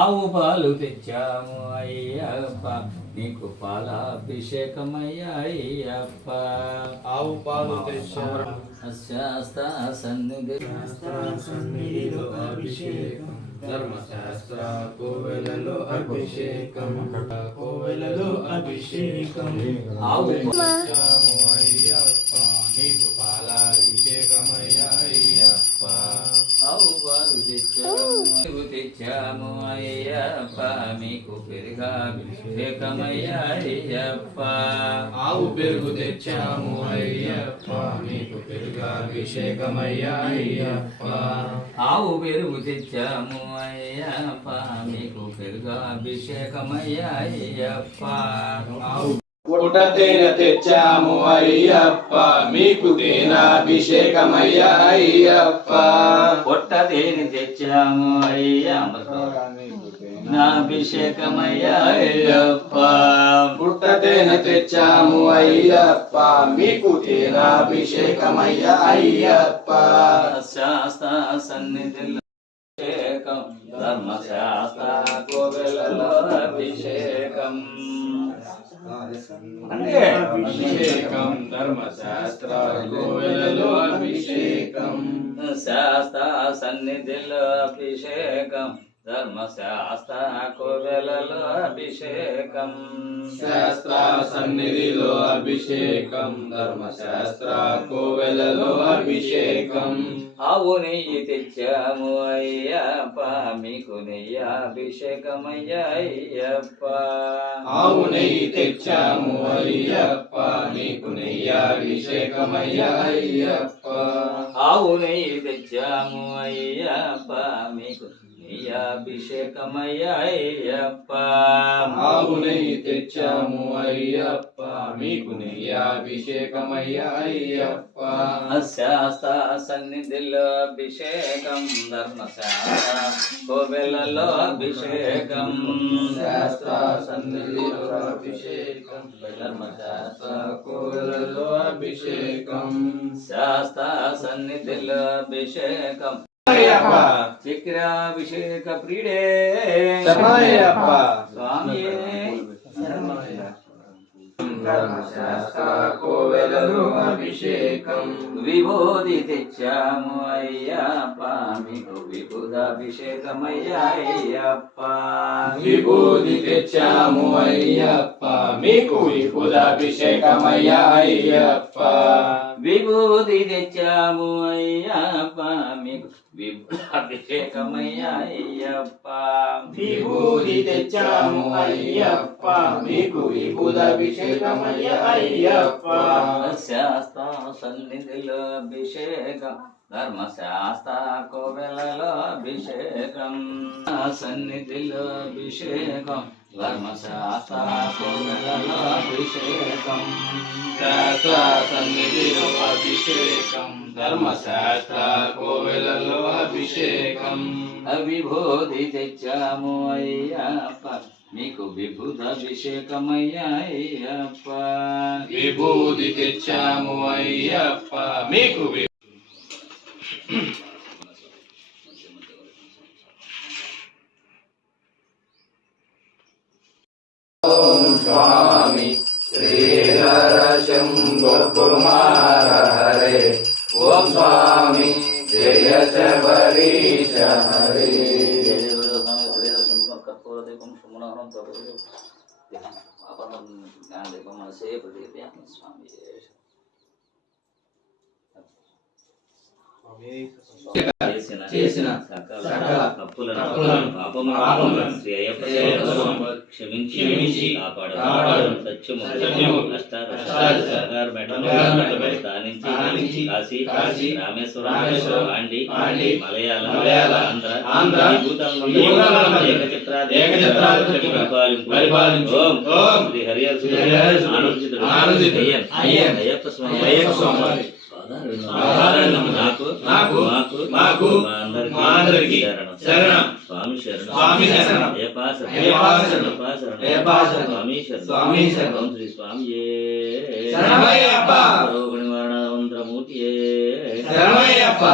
ఆవు పాలు తెచ్చాము అయ్యప్ప నీకు పాలాభిషేకమయ్యా అయ్యప్ప. ఆవు పాలు తెచ్చాము శాస్త్ర సన్నిధిలో అభిషేకం ధర్మశాస్త్ర కోవెలలో అభిషేకం కోవెలలో అభిషేకం. ఆవు తెచ్చాము అయ్యప్ప నీకు పాలాభిషేకమయ్యా అయ్యప్ప. ఆవు పాలు తెచ్చాము అయ్యప్ప మీకు పెరుగాభిషేకమయ్యా అయ్యప్ప. ఆవు పెరుగు తెచ్చాము అయ్యప్ప నీకు పెరుగాభిషేకమయ్యా అయ్యప్ప. ఆవు పెరుగు తెచ్చాము అయ్యప్ప మీకు పెరుగాభిషేకమయ్యా అయ్యప్ప. ఆవు పుట్ట తేనె తెచ్చాము అయ్యప్ప మీకు తేనాభిషేకమయ్యా అయ్యప్ప. పొట్ట తేనె తెచ్చాము అయ్యప్ప నాభిషేకమయ్యా అయ్యప్ప. పుట్ట తేనె తెచ్చాము అయ్యప్ప మీకు తేనాభిషేకమయ్యా అయ్యప్ప. శాస్త్ర సన్నిధిలో అభిషేకం ధర్మశాస్త్ర కోవెలలో అభిషేకం. అభిషేకం ధర్మశాస్త్ర కోవెలలో అభిషేకం. శాస్త్ర సన్నిధిలో అభిషేకం ధర్మశాస్త్ర కోవెలలో అభిషేకం. శాస్త్ర సన్నిధిలో అభిషేకం ధర్మశాస్త్ర కోవెలలో అభిషేకం. ఆవు నెయ్యి తెచ్చాము అయ్యప్ప మీకు నెయ్యాభిషేకమయ్యా అయ్యప్ప. ఆవు నెయ్యి తెచ్చాము అయ్యప్ప నీకు నెయ్యాభిషేకమయ్యా అయ్యప్ప. ఆవు నెయ్యి తెచ్చాము అయ్యప్ప మీకు నెయ్యాభిషేకమయ్యా అయ్యప్ప. ఆవు నెయ్యి తెచ్చాము అయ్యప్ప మీకు నెయ్యాభిషేకమయ్యా అయ్యప్ప. శాస్త్ర సన్నిధిలో అభిషేకం ధర్మశాస్త్ర కోవెలలో అభిషేకం. శాస్త్ర సన్నిధిలో అభిషేకం ధర్మశాస్త్ర కోవెలలో అభిషేకం. శాస్త్ర సన్నిధిలో అభిషేకం చక్రాభిషేక ప్రియుడే శరణమయ్యప్ప. స్వామియే ధర్మశాస్త్ర కోవెలలో అభిషేకం. విభూతి తెచ్చాము అయ్యప్ప మీకు విభూదాభిషేకమయ్యా అయ్యప్ప. విభూతి తెచ్చాము అయ్యప్ప మీకు విభూదాభిషేకమయ్యా అయ్యప్ప. విభూతి తెచ్చాము అయ్యప్ప మీకు విభూదాభిషేకమయ్యా అయ్యప్ప. విభూతి తెచ్చాము అయ్యప్ప మీకు విభూదాభిషేకమయ్యా అయ్యప్ప. శాస్త్ర సన్నిధిలో అభిషేకం ధర్మశాస్త్ర కోవెలలో అభిషేకం. సన్నిధిలో అభిషేకం ధర్మశాస్త్ర కోవెలలో అభిషేకం. శాస్త్ర సన్నిధిలో అభిషేకం ధర్మశాస్త్ర కోవెలలో అభిషేకం. విభూతి తెచ్చాము అయ్యప్ప మీకు విభూదాభిషేకమయ్యా అయ్యప్ప. విభూతి తెచ్చాము అయ్యప్ప మీకు ఓం స్వామి శ్రీధర శంభో కుమార హరే. ఓం స్వామి జయ శబరీశ హరే. చేసిన సకల తప్పులను పాపములను శ్రీ అయ్యప్ప సేవకులను క్షమించి కాపాడు సత్యము అష్టాదశ మెట్టపై స్థానించి కాశీ రామేశ్వరం పాండి మలయాళ ఆంధ్ర పరిపాలించు. ఓం శ్రీ హరిహర ఆనందితుడు అయ్యప్ప స్వామి నాకు మా అందరికి శరణం. స్వామి శరణం. అయ్యప్ప శరణం. స్వామి శరణం. శ్రీ స్వామి శరణమయ్యప్ప. రోగ నివారణ మంత్రమూర్తి శరణమయ్యప్ప.